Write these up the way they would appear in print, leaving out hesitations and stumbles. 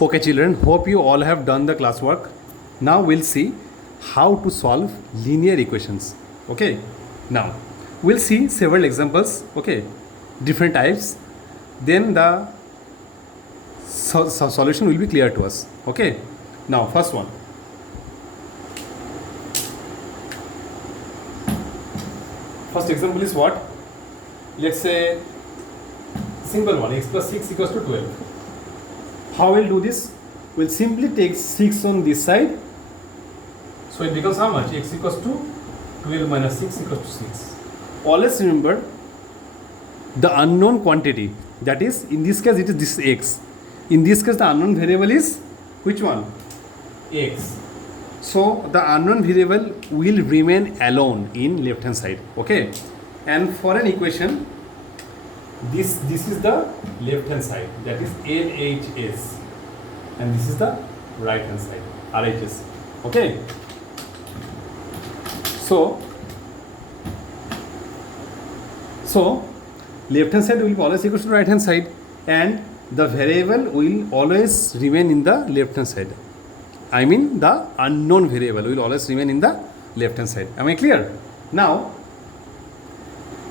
Okay, children, hope you all have done the classwork. Now we'll see how to solve linear equations. Okay, now we'll see several examples. Okay, different types. Then the solution will be clear to us. Okay, now first one. First example is what? Let's say simple one, x plus 6 equals to 12. How we'll do this? We'll simply take 6 on this side. So it becomes how much? X equals to 12 minus 6 equals to 6. Always remember the unknown quantity. That is, in this case it is this x. In this case the unknown variable is which one? X. So the unknown variable will remain alone in left hand side. Okay. And for an equation, this is the left hand side, that is LHS, and this is the right hand side, RHS. Okay, so left hand side will be always equal to right hand side, and the variable will always remain in the left hand side. I mean the unknown variable will always remain in the left hand side. Am I clear? Now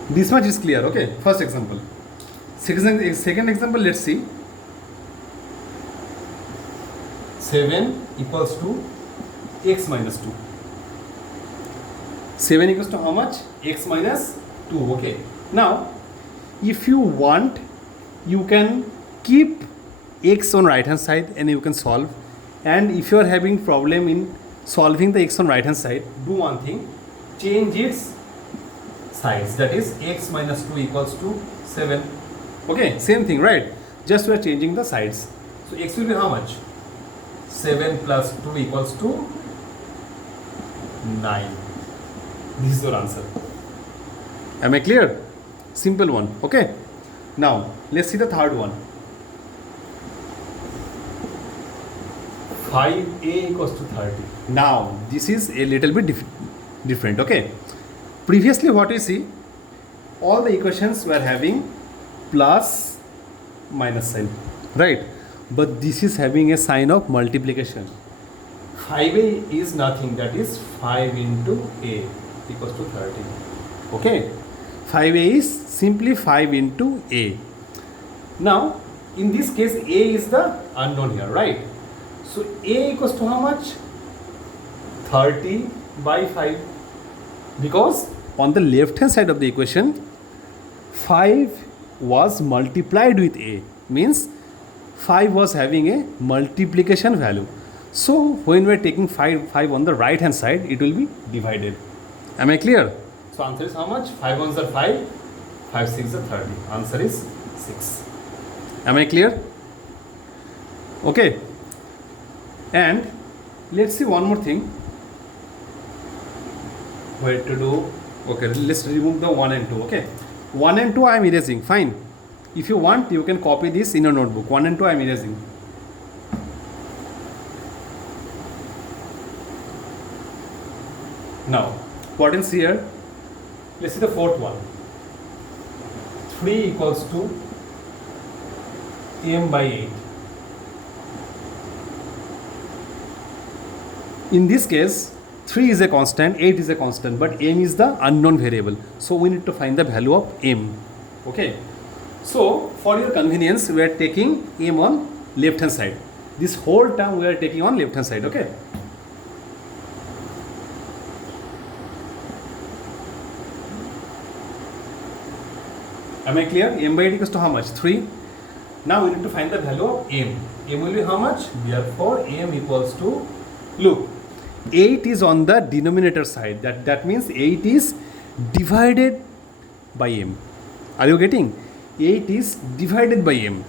this much is clear. Okay, first example. Second example, let's see. 7 equals to x minus 2. 7 equals to how much? X minus 2. Okay. Now, if you want, you can keep x on right hand side and you can solve. And if you are having problem in solving the x on right hand side, do one thing. Change its sides. That is x minus 2 equals to 7. Okay, same thing, right? Just we are changing the sides. So x will be how much? 7 plus 2 equals to 9. This is your answer. Am I clear? Simple one. Okay. Now let's see the third one. 5a equals to 30. Now this is a little bit different. Okay. Previously what we see, all the equations were having plus minus sign, right? But this is having a sign of multiplication. 5a is nothing, that is 5 into a equals to 30. Okay, 5a is simply 5 into a. Now in this case a is the unknown here, right? So a equals to how much? 30 by 5, because on the left hand side of the equation 5 was multiplied with a, means 5 was having a multiplication value. So when we are taking 5 on the right hand side, it will be divided. Am I clear? So answer is how much? 5 ones are 5, 5 6 are 30. Answer is 6. Am I clear? Okay. And let's see one more thing. Where to do? Okay, let's remove the 1 and 2. Okay. 1 and 2 I am erasing, fine. If you want, you can copy this in your notebook. 1 and 2 I am erasing. Now, what is here? Let's see the fourth one. 3 equals to m by 8. In this case, 3 is a constant, 8 is a constant, but m is the unknown variable. So we need to find the value of m. Okay. So for your convenience, we are taking m on left hand side. This whole term we are taking on left hand side. Okay. Am I clear? M by 8 equals to how much? 3. Now we need to find the value of m. M will be how much? Therefore m equals to, look, 8 is on the denominator side. That means 8 is divided by m. Are you getting? 8 is divided by m.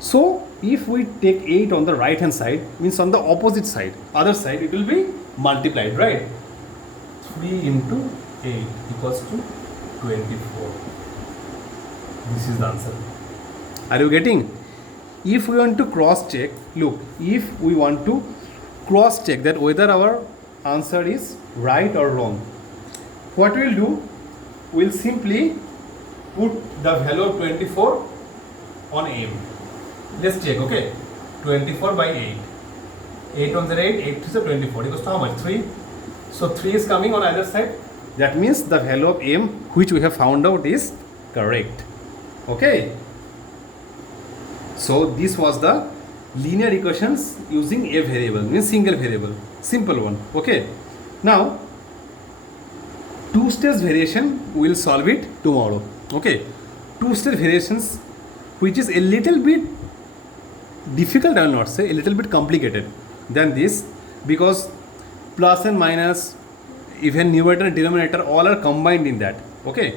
So if we take 8 on the right hand side, means on the opposite side, other side, it will be multiplied, right? 3 into 8 equals to 24. This is the answer. Are you getting? If we want to cross check, look, if we want to cross check that whether our answer is right or wrong, what we'll do, we'll simply put the value of 24 on m. Let's check, okay? 24 by 8. 8 1s are 8, 8 3s are 24. Equals to how much? 3. So 3 is coming on either side. That means the value of m which we have found out is correct. Okay. So this was the linear equations using a variable, means single variable. Simple one. Okay. Now two-stage variation we will solve it tomorrow. Okay. Two-stage variations which is a little bit difficult, I will not say, a little bit complicated than this, because plus and minus, even numerator and denominator, all are combined in that. Okay.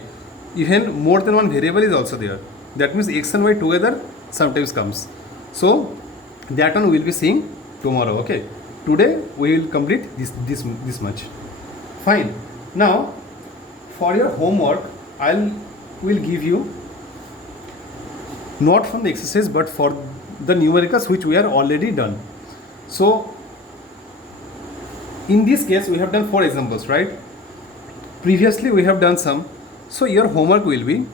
Even more than one variable is also there. That means x and y together sometimes comes. So that one we will be seeing tomorrow. Okay. Today we will complete this much. Fine. Now for your homework, will give you not from the exercise but for the numericals which we are already done. So in this case we have done 4 examples, right? Previously we have done some. So your homework will be,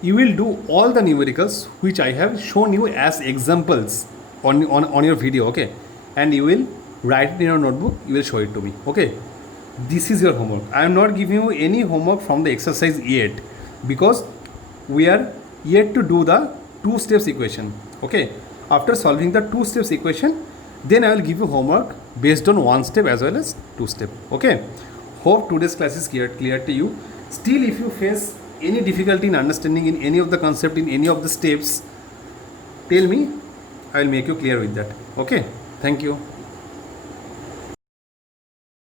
you will do all the numericals which I have shown you as examples on your video, okay? And you will write it in your notebook, you will show it to me, okay? This is your homework. I am not giving you any homework from the exercise yet, because we are yet to do the 2 steps equation, okay? After solving the 2 steps equation, then I will give you homework based on 1 step as well as 2 step, okay? Hope today's class is clear to you. Still, if you face any difficulty in understanding in any of the concept, in any of the steps, tell me, I will make you clear with that, okay? Thank you.